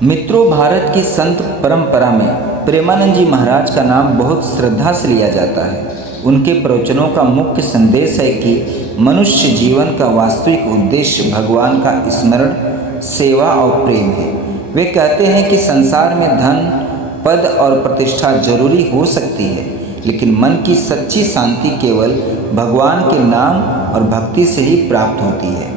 मित्रों, भारत की संत परंपरा में प्रेमानंद जी महाराज का नाम बहुत श्रद्धा से लिया जाता है। उनके प्रवचनों का मुख्य संदेश है कि मनुष्य जीवन का वास्तविक उद्देश्य भगवान का स्मरण, सेवा और प्रेम है। वे कहते हैं कि संसार में धन, पद और प्रतिष्ठा जरूरी हो सकती है, लेकिन मन की सच्ची शांति केवल भगवान के नाम और भक्ति से ही प्राप्त होती है।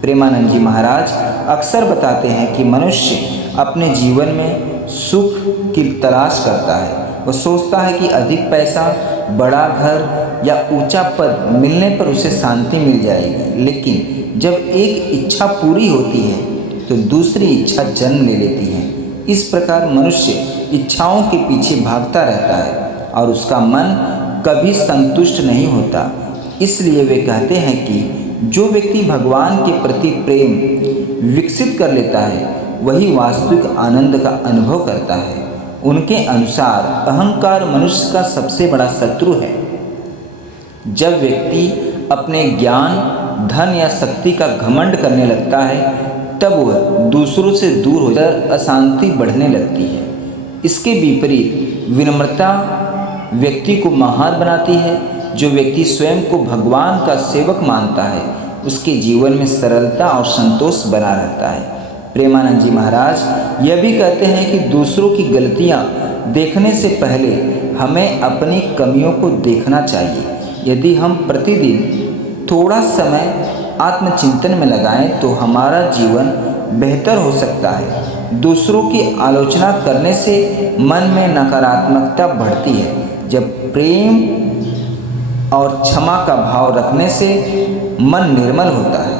प्रेमानंद जी महाराज अक्सर बताते हैं कि मनुष्य अपने जीवन में सुख की तलाश करता है। वह सोचता है कि अधिक पैसा, बड़ा घर या ऊंचा पद मिलने पर उसे शांति मिल जाएगी, लेकिन जब एक इच्छा पूरी होती है तो दूसरी इच्छा जन्म ले लेती है। इस प्रकार मनुष्य इच्छाओं के पीछे भागता रहता है और उसका मन कभी संतुष्ट नहीं होता। इसलिए वे कहते हैं कि जो व्यक्ति भगवान के प्रति प्रेम विकसित कर लेता है वही वास्तविक आनंद का अनुभव करता है। उनके अनुसार अहंकार मनुष्य का सबसे बड़ा शत्रु है। जब व्यक्ति अपने ज्ञान, धन या शक्ति का घमंड करने लगता है तब वह दूसरों से दूर होकर अशांति बढ़ने लगती है। इसके विपरीत विनम्रता व्यक्ति को महान बनाती है। जो व्यक्ति स्वयं को भगवान का सेवक मानता है उसके जीवन में सरलता और संतोष बना रहता है। प्रेमानंद जी महाराज यह भी कहते हैं कि दूसरों की गलतियां देखने से पहले हमें अपनी कमियों को देखना चाहिए। यदि हम प्रतिदिन थोड़ा समय आत्मचिंतन में लगाएं तो हमारा जीवन बेहतर हो सकता है। दूसरों की आलोचना करने से मन में नकारात्मकता बढ़ती है, जब प्रेम और क्षमा का भाव रखने से मन निर्मल होता है।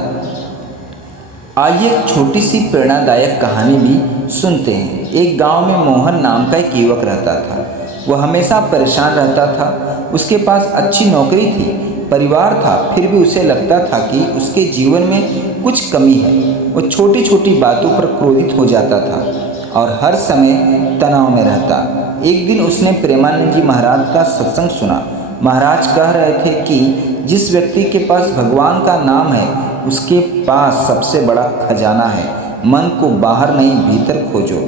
आइए एक छोटी सी प्रेरणादायक कहानी भी सुनते हैं। एक गांव में मोहन नाम का एक युवक रहता था। वह हमेशा परेशान रहता था। उसके पास अच्छी नौकरी थी, परिवार था, फिर भी उसे लगता था कि उसके जीवन में कुछ कमी है। वो छोटी छोटी बातों पर क्रोधित हो जाता था और हर समय तनाव में रहता। एक दिन उसने प्रेमानंद जी महाराज का सत्संग सुना। महाराज कह रहे थे कि जिस व्यक्ति के पास भगवान का नाम है उसके पास सबसे बड़ा खजाना है। मन को बाहर नहीं भीतर खोजो।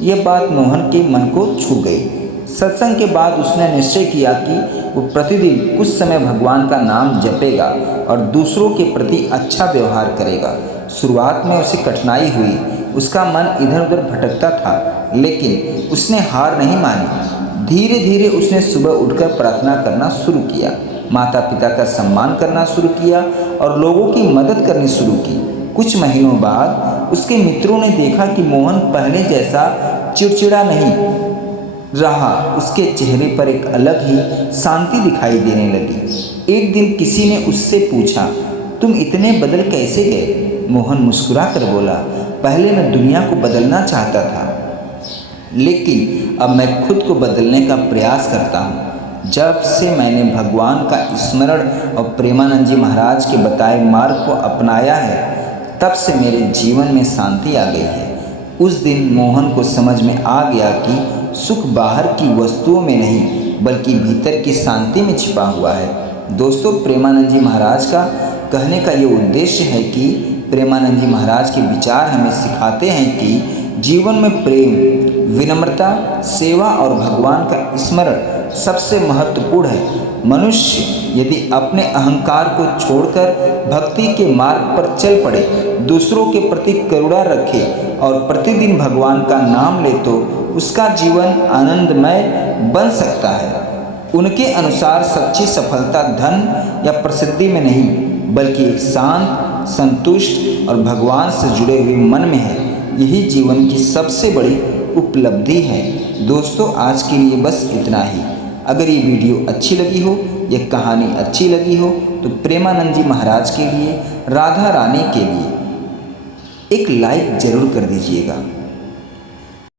ये बात मोहन के मन को छू गई। सत्संग के बाद उसने निश्चय किया कि वो प्रतिदिन कुछ समय भगवान का नाम जपेगा और दूसरों के प्रति अच्छा व्यवहार करेगा। शुरुआत में उसे कठिनाई हुई, उसका मन इधर उधर भटकता था, लेकिन उसने हार नहीं मानी। धीरे धीरे उसने सुबह उठकर प्रार्थना करना शुरू किया, माता पिता का सम्मान करना शुरू किया और लोगों की मदद करनी शुरू की। कुछ महीनों बाद उसके मित्रों ने देखा कि मोहन पहले जैसा चिड़चिड़ा नहीं रहा। उसके चेहरे पर एक अलग ही शांति दिखाई देने लगी। एक दिन किसी ने उससे पूछा, तुम इतने बदल कैसे गए? मोहन मुस्कुरा कर बोला, पहले मैं दुनिया को बदलना चाहता था, लेकिन अब मैं खुद को बदलने का प्रयास करता हूँ। जब से मैंने भगवान का स्मरण और प्रेमानंद जी महाराज के बताए मार्ग को अपनाया है तब से मेरे जीवन में शांति आ गई है। उस दिन मोहन को समझ में आ गया कि सुख बाहर की वस्तुओं में नहीं बल्कि भीतर की शांति में छिपा हुआ है। दोस्तों, प्रेमानंद जी महाराज का कहने का ये उद्देश्य है कि प्रेमानंद जी महाराज के विचार हमें सिखाते हैं कि जीवन में प्रेम, विनम्रता, सेवा और भगवान का स्मरण सबसे महत्वपूर्ण है। मनुष्य यदि अपने अहंकार को छोड़कर भक्ति के मार्ग पर चल पड़े, दूसरों के प्रति करुणा रखे और प्रतिदिन भगवान का नाम ले तो उसका जीवन आनंदमय बन सकता है। उनके अनुसार सच्ची सफलता धन या प्रसिद्धि में नहीं बल्कि एक शांत, संतुष्ट और भगवान से जुड़े हुए मन में है। यही जीवन की सबसे बड़ी उपलब्धि है। दोस्तों, आज के लिए बस इतना ही। अगर ये वीडियो अच्छी लगी हो, यह कहानी अच्छी लगी हो तो प्रेमानंद जी महाराज के लिए, राधा रानी के लिए एक लाइक ज़रूर कर दीजिएगा।